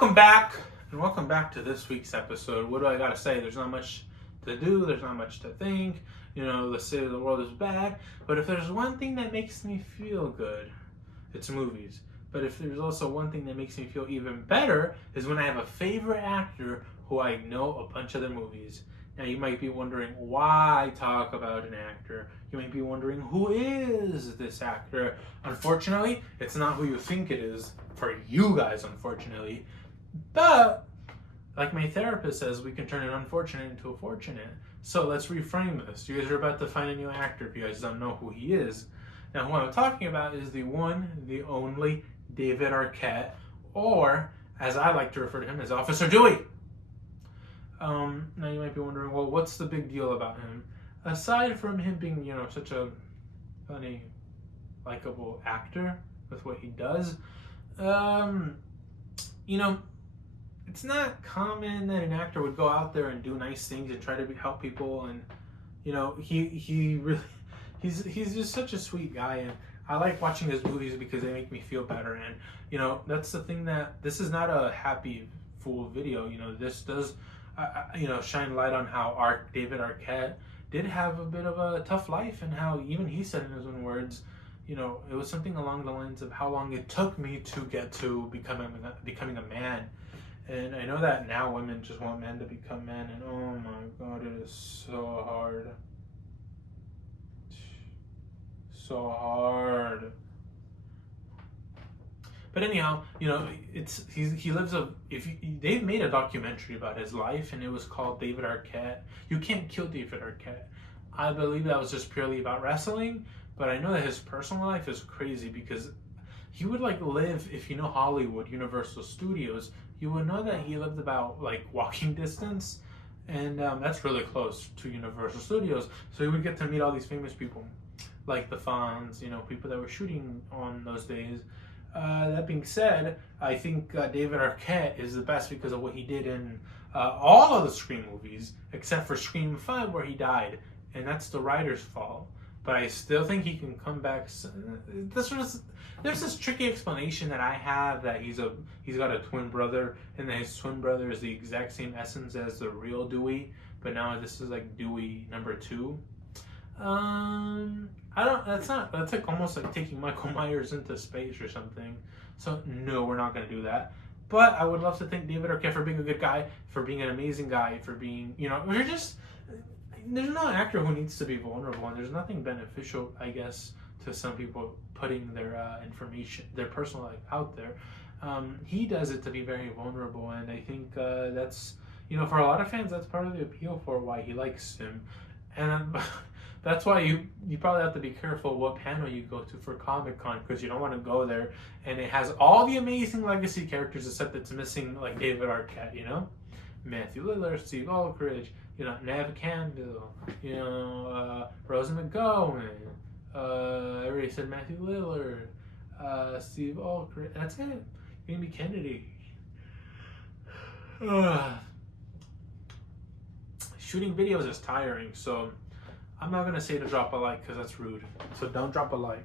welcome back to this week's episode. What do I gotta say? There's not much to do, there's not much to think. You know, the state of the world is bad. But if there's one thing that makes me feel good, it's movies. But if there's also one thing that makes me feel even better, is when I have a favorite actor who I know a bunch of their movies. Now you might be wondering why I talk about an actor. You might be wondering, who is this actor? Unfortunately, it's not who you think it is, for you guys, unfortunately. But, like my therapist says, we can turn an unfortunate into a fortunate. So let's reframe this. You guys are about to find a new actor if you guys don't know who he is. Now, who I'm talking about is the one, the only David Arquette, or, as I like to refer to him, as Officer Dewey. Now you might be wondering, well, what's the big deal about him? Aside from him being, you know, such a funny, likable actor with what he does, you know, it's not common that an actor would go out there and do nice things and try to help people, and you know, he really, he's just such a sweet guy, and I like watching his movies because they make me feel better. And you know, that's the thing, that this is not a happy fool video. You know, this does you know, shine light on how David Arquette did have a bit of a tough life, and how even he said in his own words, you know, it was something along the lines of how long it took me to get to becoming a man. And I know that now women just want men to become men, and oh my god, it is so hard. So hard. But anyhow, you know, he lives they've made a documentary about his life, and it was called David Arquette. You Can't Kill David Arquette. I believe that was just purely about wrestling, but I know that his personal life is crazy, because he would like live, if you know Hollywood, Universal Studios, you would know that he lived about like walking distance, and that's really close to Universal Studios. So he would get to meet all these famous people, like the Fonz, you know, people that were shooting on those days. That being said, I think David Arquette is the best because of what he did in all of the Scream movies, except for Scream 5 where he died, and that's the writer's fault. But I still think he can come back. There's this tricky explanation that I have, that he's got a twin brother, and that his twin brother is the exact same essence as the real Dewey, but now this is like Dewey number 2. That's like almost like taking Michael Myers into space or something. So no, we're not going to do that. But I would love to thank David Arquette for being a good guy, for being an amazing guy, for being, you know, there's no actor who needs to be vulnerable, and there's nothing beneficial, I guess, to some people putting their information, their personal life out there. He does it to be very vulnerable, and I think that's, you know, for a lot of fans, that's part of the appeal for why he likes him. And that's why you probably have to be careful what panel you go to for Comic-Con, because you don't want to go there and it has all the amazing legacy characters, except it's missing like David Arquette, you know, Matthew Lillard, Steve Aldridge, you know, Neve Campbell, you know, Rosa McGowan, I already said Matthew Lillard, Steve Aldridge, that's it. Amy Kennedy. Shooting videos is tiring, so I'm not going to say to drop a like, because that's rude. So don't drop a like.